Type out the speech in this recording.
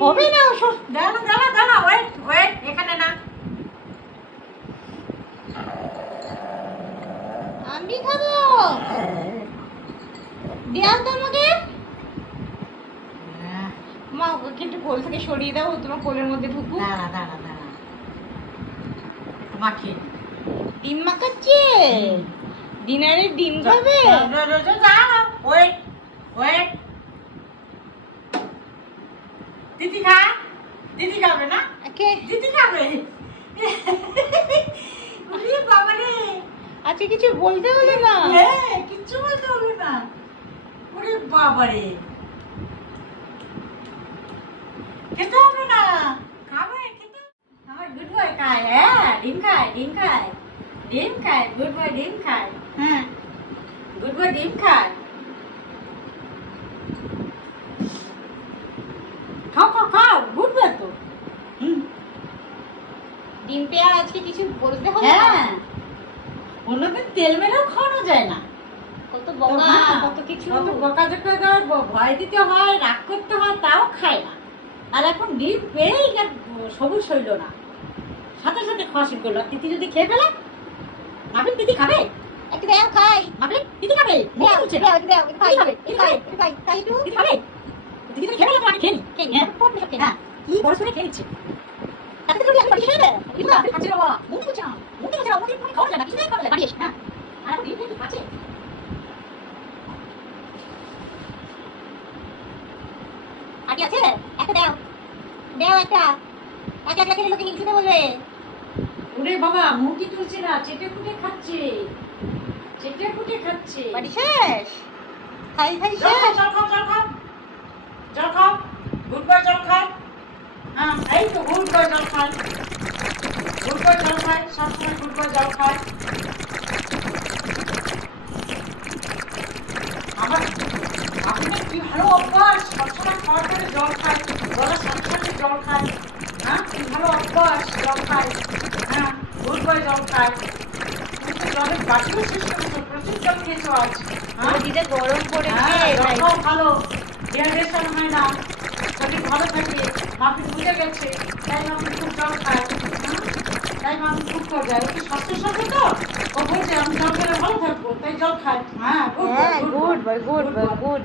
হবে না, দাঁড়া দাঁড়া দাঁড়া, ওয়েট ওয়েট, এখানে না। আমি খাবো, দেও তো আমাকে। মা ওকে একটু কোল থেকে সরিয়ে দাও, তোমার কোলের মধ্যে ঢুকু। দাঁড়া দাঁড়া দাঁড়া, মাখিয়ে ডিম মাখাচ্ছে, ডিনারে ডিম খাবে। ওয়েট ওয়েট, দিদি খা, দিদি খাবে না, দিদি খাবে। বাবা রে, আজকে কিছু বলতে হলো না। কিচ্ছু বলতে হলো না। ওরে বাবা রে, খেতে হবে না, খাবে খেতে। আমার গুড বয় খায়, হ্যাঁ ডিম খায়, ডিম খায়, ডিম খায়, গুড বয় ডিম খায়, হ্যাঁ গুড বয় ডিম খায়। খাও খাও খাও, গুড বয় তো। ডিম পেয়ে আজকে কিছু বলতে হলো না। হ্যাঁ, অন্যদিন তেল মেরেও খাওয়ানো যায় না, কত বকা, কত কিছু, কত বকা ঝকা দেওয়ার, ভয় দিতে হয়, রাগ করতে হয়, তাও খায় না। আর এখন ডিম পেয়েই সবুজ হইল না, সাথে সাথে খাওয়া শুরু করলো। তিথি যদি খেয়ে ফেলে, মাফিন দিদি খাবে, একটু দাও খাই। মাফিন দিদি খাবে, দাও দাও দাও, খাই খাবে, খাই খাই খাই একটু। দিদি খাবে, দিদি যদি খেয়ে ফেলে তো আমি খেয়ে নিই। খেয়ে নি, পড় না খেয়ে। হ্যাঁ, কি বড় শুনে খেয়ে নিচ্ছে। তাতে তুমি আমি পাঠিয়ে দেব। দিদি না খাচ্ছে বাবা, মুখে করছে না, মুখে করছে না, মুখে খাওয়া যায় না, কিছুই খাওয়া যায় না, বাড়ি এসে। হ্যাঁ, আর এখন ডিম খেয়ে খাচ্ছে। আর কি আছে? একটা দাও, দাও একটা, এক এক খেলে লোকে হিংসুতে বলবে। ওরে বাবা, মুখই তুলছে না, চেটে ফুটে খাচ্ছে, চেটে ফুটে খাচ্ছে। বাড়ি শেষ, খাই খাই জল শেষ। খাও, জল খাও, জল খাও, জল খাও, গুড বয় জল খায়। হ্যাঁ, এই তো গুড বয় জল খায়, গুড বয় জল খায়, সবসময় গুড বয় জল খায়। আমার আপনার কি ভালো অভ্যাস, সবসময় খাওয়ার পরে জল খায়, গলার সাথে সাথে জল খায়। হ্যাঁ, কি ভালো অভ্যাস, জল খায়। হ্যাঁ, গুড বয় জল খায়। তুমি তো জলের বাটিও শেষ করেছো, প্রচুর জল খেয়েছো আজ। হ্যাঁ, দিদা গরম পড়েছে। হ্যাঁ, জল খাও ভালো, ডিহাইড্রেশন হয় না, শরীর ভালো থাকে। মাফি বুঝে গেছে, তাই মাফি খুব জল খায়। তাই মাফি খুব করে যায়, ওকে স্বাস্থ্যের সাথে তো ও বলছে আমি জল খেলে ভালো থাকবো, তাই জল খায়। হ্যাঁ, good good boy, good boy, good boy.